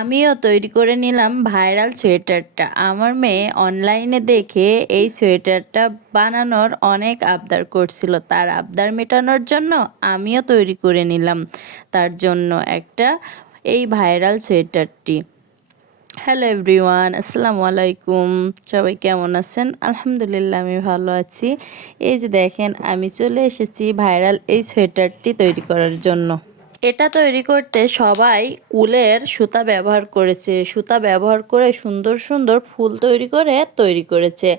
আমিও তৈরি করে নিলাম ভাইরাল সোয়েটারটা। আমার মেয়ে অনলাইনে দেখে এই সোয়েটারটা বানানোর অনেক আবদার করছিল। তার আবদার মেটানোর জন্য আমিও তৈরি করে নিলাম তার জন্য একটা এই ভাইরাল সোয়েটারটি। হ্যালো এভরিওয়ান, আসসালামু আলাইকুম। সবাই কেমন আছেন? আলহামদুলিল্লাহ, আমি ভালো আছি। এই যে দেখেন, আমি চলে এসেছি ভাইরাল এই সোয়েটারটি তৈরি করার জন্য। এটা তৈরি করতে সবাই উলের সুতা ব্যবহার করেছে। সুতা ব্যবহার করে সুন্দর সুন্দর ফুল তৈরি করে তৈরি করেছে।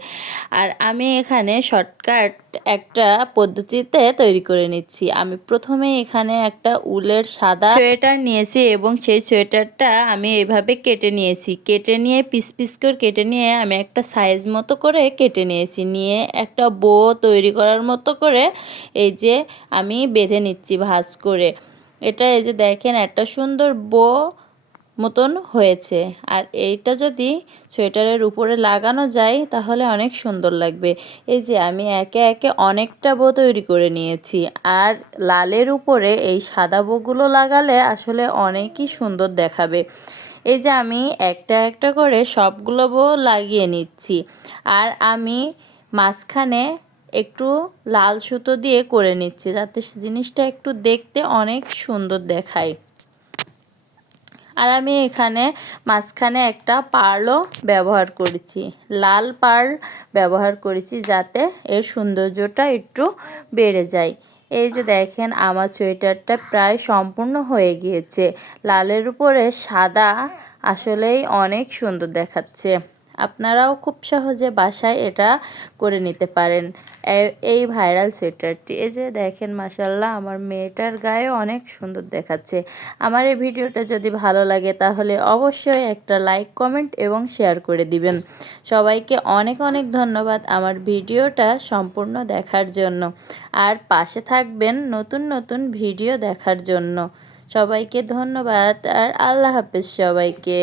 আর আমি এখানে শর্টকাট একটা পদ্ধতিতে তৈরি করে নিচ্ছি। আমি প্রথমে এখানে একটা উলের সাদা সোয়েটার নিয়েছি এবং সেই সোয়েটারটা আমি এভাবে কেটে নিয়েছি। কেটে নিয়ে, পিস পিস করে কেটে নিয়ে আমি একটা সাইজ মতো করে কেটে নিয়েছি। নিয়ে একটা বো তৈরি করার মতো করে এই যে আমি বেঁধে নিচ্ছি ভাঁজ করে। এটা এই যে দেখেন, একটা সুন্দর বো মতন হয়েছে। আর এইটা যদি সোয়েটারের উপরে লাগানো যায়, তাহলে অনেক সুন্দর লাগবে। এই যে আমি একে একে অনেকটা বো তৈরি করে নিয়েছি। আর লালের উপরে এই সাদা বোগুলো লাগালে আসলে অনেকই সুন্দর দেখাবে। এই যে আমি একটা একটা করে সবগুলো বো লাগিয়ে নিচ্ছি। আর আমি মাঝখানে একটু লাল সুতো দিয়ে করে নিচ্ছি, যাতে জিনিসটা একটু দেখতে অনেক সুন্দর দেখায়। আর আমি এখানে মাঝখানে একটা পার্লও ব্যবহার করেছি, লাল পার্ল ব্যবহার করেছি যাতে এর সৌন্দর্যটা একটু বেড়ে যায়। এই যে দেখেন, আমার সোয়েটারটা প্রায় সম্পূর্ণ হয়ে গিয়েছে, লালের উপরে সাদা আসলেই অনেক সুন্দর দেখাচ্ছে। আপনারাও খুব সহজে বাসায় এটা করে নিতে পারেন। এই ভাইরাল সোয়েটারটি। এই যে দেখেন মাসাল্লাহ আমার মেয়েটার গায়ে অনেক সুন্দর দেখাচ্ছে। আমার এই ভিডিওটা যদি ভালো লাগে, তাহলে অবশ্যই একটা লাইক, কমেন্ট এবং শেয়ার করে দিবেন। সবাইকে অনেক অনেক ধন্যবাদ আমার ভিডিওটা সম্পূর্ণ দেখার জন্য। আর পাশে থাকবেন নতুন নতুন ভিডিও দেখার জন্য। সবাইকে ধন্যবাদ আর আল্লাহ হাফেজ সবাইকে।